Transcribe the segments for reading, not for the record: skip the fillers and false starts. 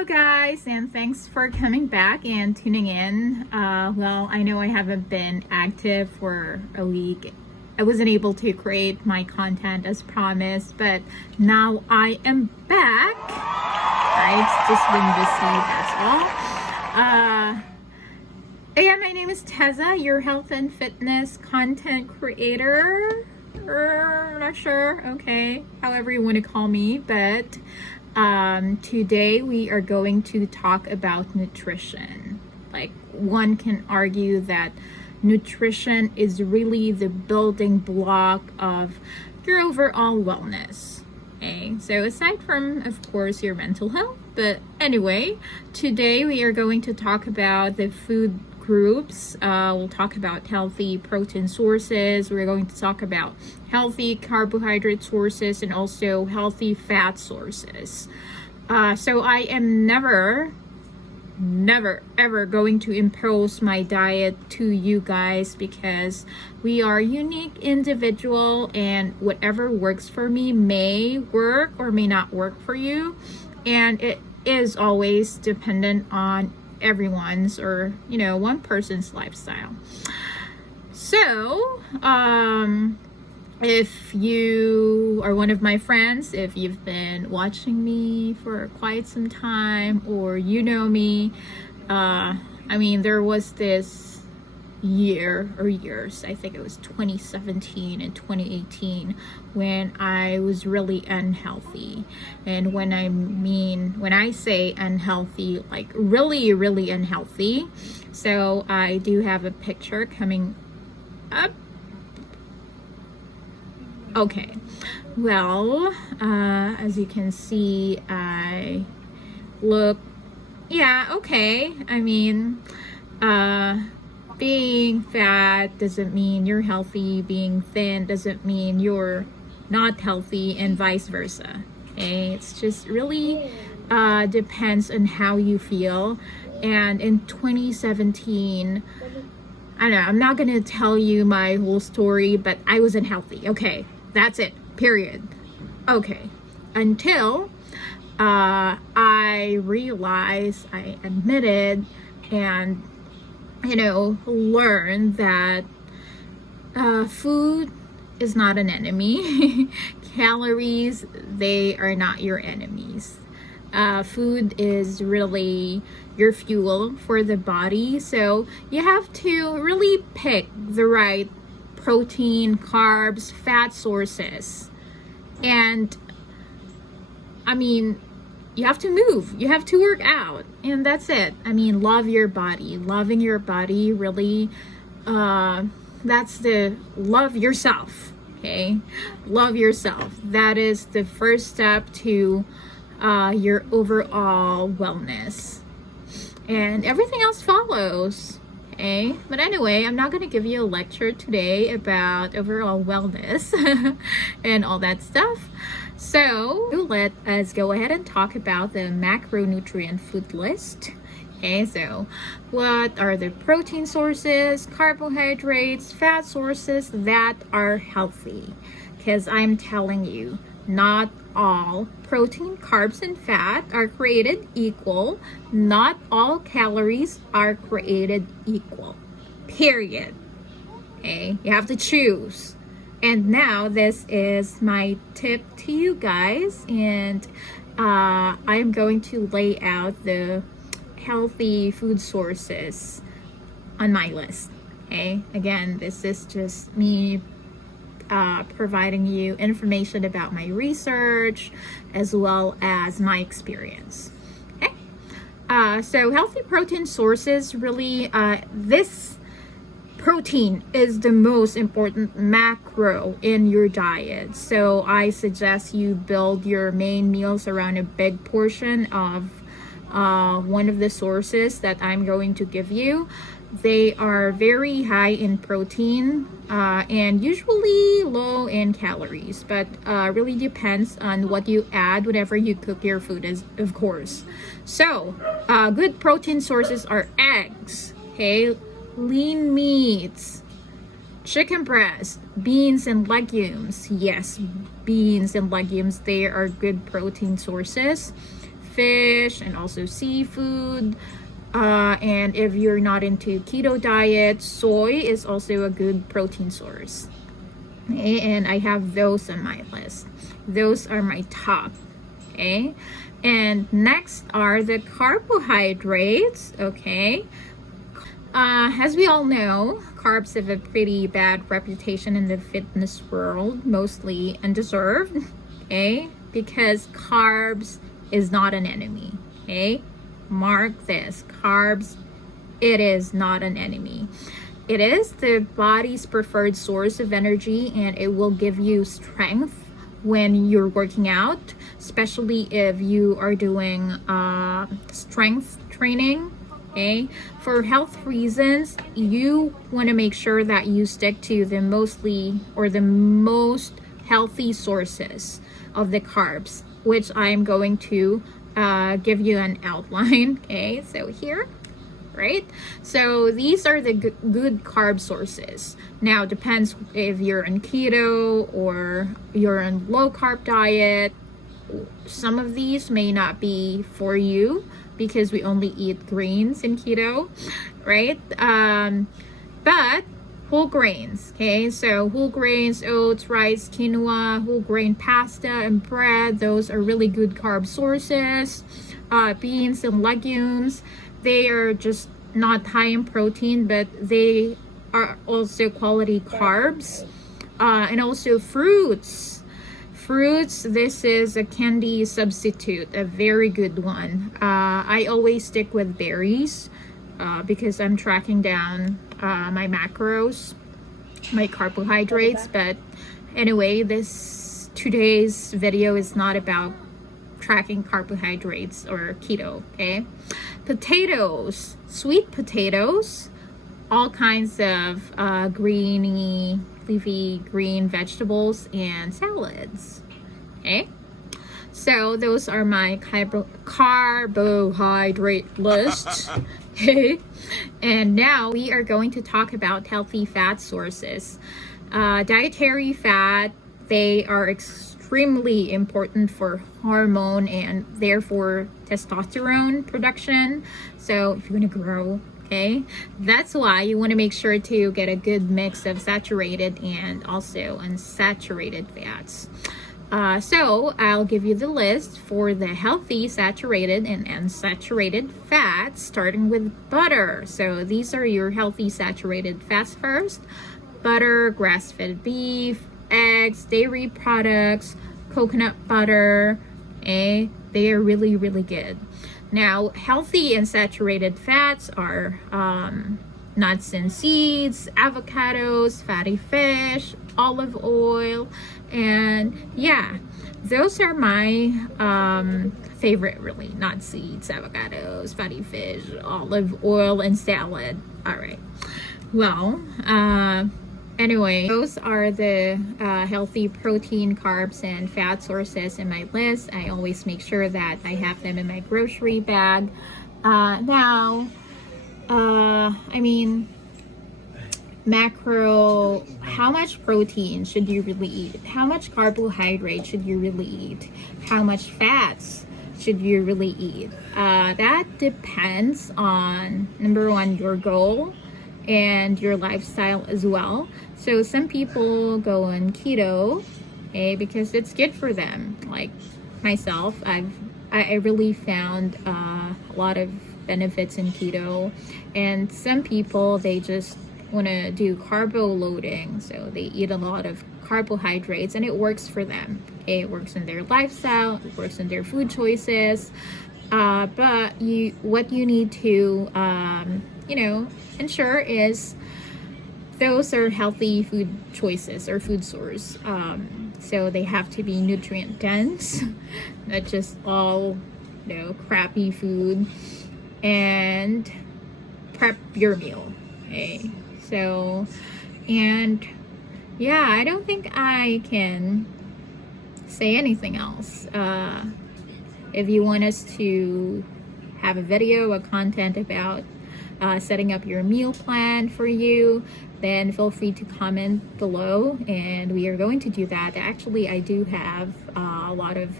Hello guys, and thanks for coming back and tuning in. Well, I know I haven't been active for a week. I wasn't able to create my content as promised, but now I am back. Right, just been busy, that's all. And my name is Teza, your health and fitness content creator. Not sure, okay, however you want to call me, but today we are going to talk about nutrition. Like, one can argue that nutrition is really the building block of your overall wellness. Okay, so aside from, of course, your mental health, but anyway, today we are going to talk about the food groups. We'll talk about healthy protein sources. We're going to talk about healthy carbohydrate sources and also healthy fat sources. So I am never ever going to impose my diet to you guys, because we are unique individual, and whatever works for me may work or may not work for you, and it is always dependent on everyone's, or one person's lifestyle. So if you are one of my friends, if you've been watching me for quite some time, or you know me, there was this year or years, I think it was 2017 and 2018, when I was really unhealthy. And when I say unhealthy, like really, really unhealthy. So I do have a picture coming up. Okay, well, as you can see, I look, okay. Being fat doesn't mean you're healthy. Being thin doesn't mean you're not healthy, and vice versa. Okay, it's just really depends on how you feel. And in 2017, I don't know, I'm not gonna tell you my whole story, but I wasn't healthy. Okay, that's it, period. Okay, until I realized, I admitted, and learned that food is not an enemy. Calories, they are not your enemies. Food is really your fuel for the body, so you have to really pick the right protein, carbs, fat sources. And you have to move, you have to work out, and that's it. Love your body. Loving your body, really, that's the love yourself. Okay, love yourself. That is the first step to your overall wellness, and everything else follows. Okay, but anyway, I'm not going to give you a lecture today about overall wellness and all that stuff. So let us go ahead and talk about the macronutrient food list. Okay, so what are the protein sources, carbohydrates, fat sources that are healthy? Because I'm telling you, not all protein, carbs, and fat are created equal. Not all calories are created equal. Period. Okay, you have to choose. And now this is my tip to you guys, and I'm going to lay out the healthy food sources on my list. Okay, again, this is just me providing you information about my research as well as my experience. Okay, so healthy protein sources, really, this protein is the most important macro in your diet. So I suggest you build your main meals around a big portion of one of the sources that I'm going to give you. They are very high in protein and usually low in calories, but really depends on what you add whenever you cook your food, of course. So good protein sources are eggs, okay, lean meats, chicken breast, beans and legumes. Yes, beans and legumes, they are good protein sources. fish and also seafood. And if you're not into keto diet, soy is also a good protein source. Okay, and I have those on my list. Those are my top. Okay, and next are the carbohydrates. Okay, as we all know, carbs have a pretty bad reputation in the fitness world, mostly undeserved. Okay, because carbs is not an enemy. Okay, mark this: carbs, it is not an enemy. It is the body's preferred source of energy, and it will give you strength when you're working out, especially if you are doing strength training. Okay, for health reasons, you want to make sure that you stick to the most healthy sources of the carbs, which I'm going to give you an outline. Okay, so here, right? So these are the good carb sources. Now, depends if you're on keto or you're on low carb diet. Some of these may not be for you because we only eat greens in keto, right? But whole grains, okay? So whole grains, oats, rice, quinoa, whole grain pasta and bread, those are really good carb sources. Beans and legumes, they are just not high in protein, but they are also quality carbs. And also fruits. Fruits, this is a candy substitute, a very good one. I always stick with berries because I'm tracking down my macros, my carbohydrates. But anyway, today's video is not about tracking carbohydrates or keto. Okay, potatoes, sweet potatoes, all kinds of greeny, leafy green vegetables and salads. Okay, so those are my carbohydrate list. Okay, and now we are going to talk about healthy fat sources. Dietary fat, they are extremely important for hormone and therefore testosterone production. So if you want to grow, okay, that's why you want to make sure to get a good mix of saturated and also unsaturated fats. So I'll give you the list for the healthy saturated and unsaturated fats, starting with butter. So these are your healthy saturated fats first: butter, grass-fed beef, eggs, dairy products, coconut butter. Okay, they are really, really good. Now, healthy and saturated fats are nuts and seeds, avocados, fatty fish, olive oil, and yeah, those are my favorite, really. Nuts, seeds, avocados, fatty fish, olive oil, and salad. All right, well, anyway, those are the healthy protein, carbs, and fat sources in my list. I always make sure that I have them in my grocery bag. Now, I mean, macro, how much protein should you really eat? How much carbohydrate should you really eat? How much fats should you really eat? That depends on, number one, your goal and your lifestyle as well. So some people go on keto, okay, because it's good for them. Like myself, I really found a lot of benefits in keto. And some people, they just want to do carbo loading, so they eat a lot of carbohydrates, and it works for them. Okay, it works in their lifestyle, it works in their food choices. But what you need to ensure is those are healthy food choices or food source. So they have to be nutrient dense, not just all crappy food. And prep your meal. Okay, so, and yeah, I don't think I can say anything else. If you want us to have a video, a content about setting up your meal plan for you, then feel free to comment below, and we are going to do that. Actually, I do have a lot of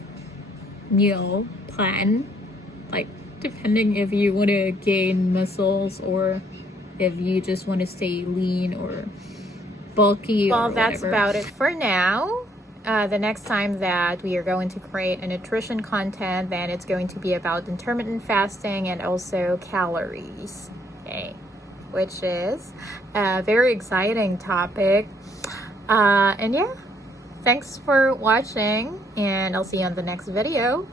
meal plan like depending if you want to gain muscles or if you just want to stay lean or bulky. Well, that's about it for now. The next time that we are going to create a nutrition content, then it's going to be about intermittent fasting and also calories, okay, which is a very exciting topic. And yeah, thanks for watching, and I'll see you on the next video.